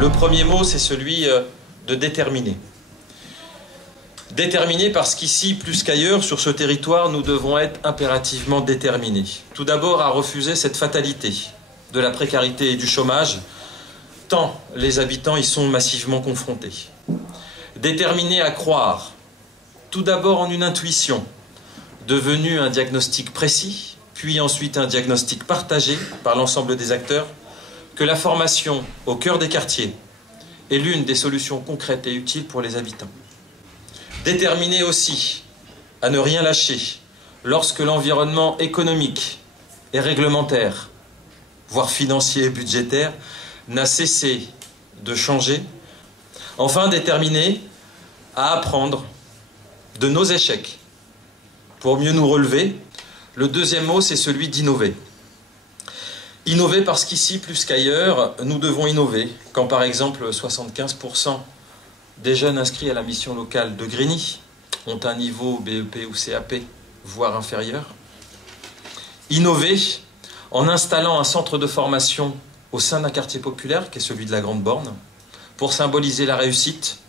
Le premier mot, c'est celui de déterminer. Déterminé parce qu'ici, plus qu'ailleurs, sur ce territoire, nous devons être impérativement déterminés. Tout d'abord à refuser cette fatalité de la précarité et du chômage, tant les habitants y sont massivement confrontés. Déterminés à croire, tout d'abord en une intuition, devenue un diagnostic précis, puis ensuite un diagnostic partagé par l'ensemble des acteurs, que la formation au cœur des quartiers est l'une des solutions concrètes et utiles pour les habitants. Déterminé aussi à ne rien lâcher lorsque l'environnement économique et réglementaire, voire financier et budgétaire, n'a cessé de changer. Enfin, déterminé à apprendre de nos échecs pour mieux nous relever. Le deuxième mot, c'est celui d'innover. Innover parce qu'ici, plus qu'ailleurs, nous devons innover. Quand par exemple 75% des jeunes inscrits à la mission locale de Grigny ont un niveau BEP ou CAP, voire inférieur. Innover en installant un centre de formation au sein d'un quartier populaire, qui est celui de la Grande Borne, pour symboliser la réussite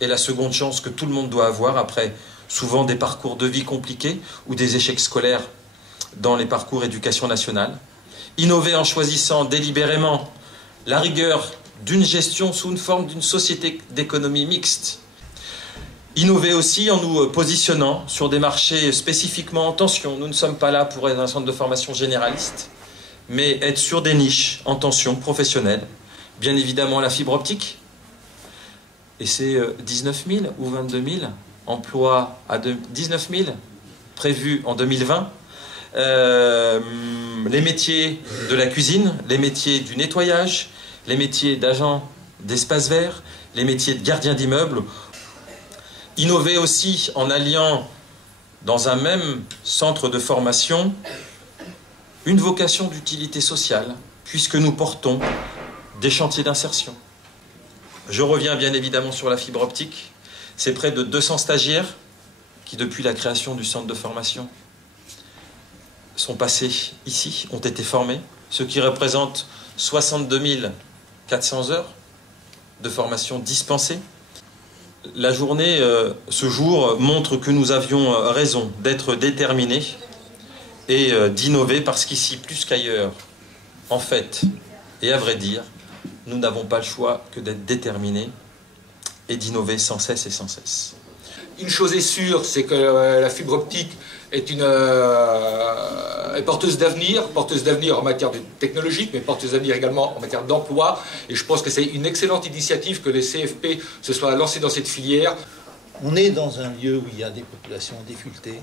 et la seconde chance que tout le monde doit avoir après souvent des parcours de vie compliqués ou des échecs scolaires dans les parcours éducation nationale. Innover en choisissant délibérément la rigueur d'une gestion sous une forme d'une société d'économie mixte. Innover aussi en nous positionnant sur des marchés spécifiquement en tension. Nous ne sommes pas là pour être un centre de formation généraliste, mais être sur des niches en tension professionnelle. Bien évidemment la fibre optique, et c'est 19 000 ou 22 000 emplois à 19 000 prévus en 2020. Les métiers de la cuisine, les métiers du nettoyage, les métiers d'agents d'espaces verts, les métiers de gardiens d'immeubles. Innover aussi en alliant dans un même centre de formation une vocation d'utilité sociale, puisque nous portons des chantiers d'insertion. Je reviens bien évidemment sur la fibre optique. C'est près de 200 stagiaires qui, depuis la création du centre de formation, sont passés ici, ont été formés, ce qui représente 62 400 heures de formation dispensée. La journée, ce jour, montre que nous avions raison d'être déterminés et d'innover parce qu'ici, plus qu'ailleurs, en fait, et à vrai dire, nous n'avons pas le choix que d'être déterminés et d'innover sans cesse et sans cesse. Une chose est sûre, c'est que la fibre optique est porteuse d'avenir en matière de technologique, mais porteuse d'avenir également en matière d'emploi. Et je pense que c'est une excellente initiative que les CFP se soient lancés dans cette filière. On est dans un lieu où il y a des populations décultées.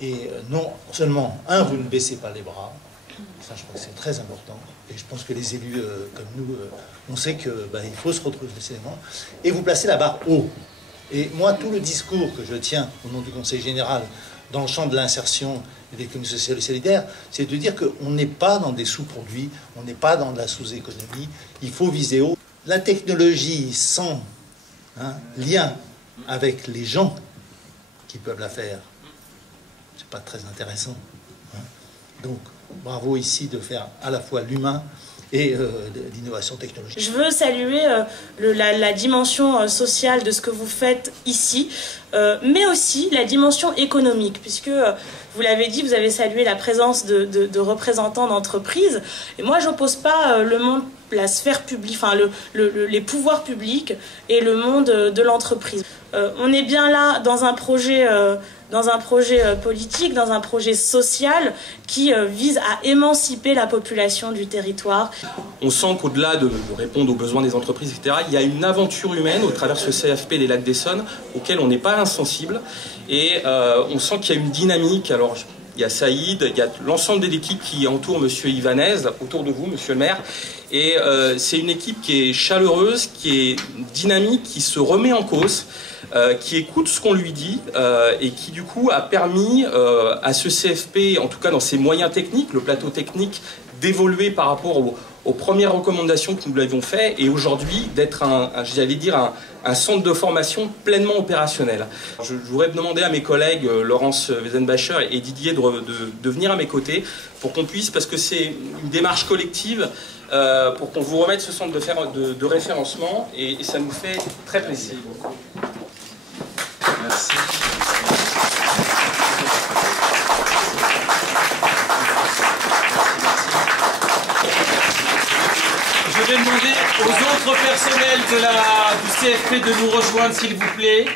Et non seulement, vous ne baissez pas les bras, ça je crois que c'est très important. Et je pense que les élus comme nous, on sait qu'il faut se retrouver nécessairement. Et vous placez la barre haut. Et moi, tout le discours que je tiens au nom du Conseil général dans le champ de l'insertion et des communes sociales et solidaires, c'est de dire qu'on n'est pas dans des sous-produits, on n'est pas dans de la sous-économie, il faut viser haut. La technologie sans lien avec les gens qui peuvent la faire, c'est pas très intéressant. Donc, bravo ici de faire à la fois l'humain et l'innovation technologique. Je veux saluer la dimension sociale de ce que vous faites ici, mais aussi la dimension économique, puisque, vous l'avez dit, vous avez salué la présence de représentants d'entreprises. Et moi, je n'oppose pas le monde, la sphère publique, enfin les pouvoirs publics et le monde de l'entreprise. On est bien là dans un projet politique, dans un projet social qui vise à émanciper la population du territoire. On sent qu'au-delà de répondre aux besoins des entreprises, etc., il y a une aventure humaine au travers de ce CFP des Lacs d'Essonne auquel on n'est pas insensible. Et on sent qu'il y a une dynamique. Alors, il y a Saïd, il y a l'ensemble des équipes qui entourent M. Ivanez, autour de vous, Monsieur le maire. Et c'est une équipe qui est chaleureuse, qui est dynamique, qui se remet en cause, qui écoute ce qu'on lui dit et qui du coup a permis à ce CFP, en tout cas dans ses moyens techniques, le plateau technique, d'évoluer par rapport aux premières recommandations que nous lui avions faites et aujourd'hui d'être un centre de formation pleinement opérationnel. Je voudrais demander à mes collègues Laurence Weisenbacher et Didier de venir à mes côtés pour qu'on puisse, parce que c'est une démarche collective, pour qu'on vous remette ce centre de référencement et ça nous fait très plaisir. Merci. Je vais demander aux autres personnels du CFP de nous rejoindre, s'il vous plaît.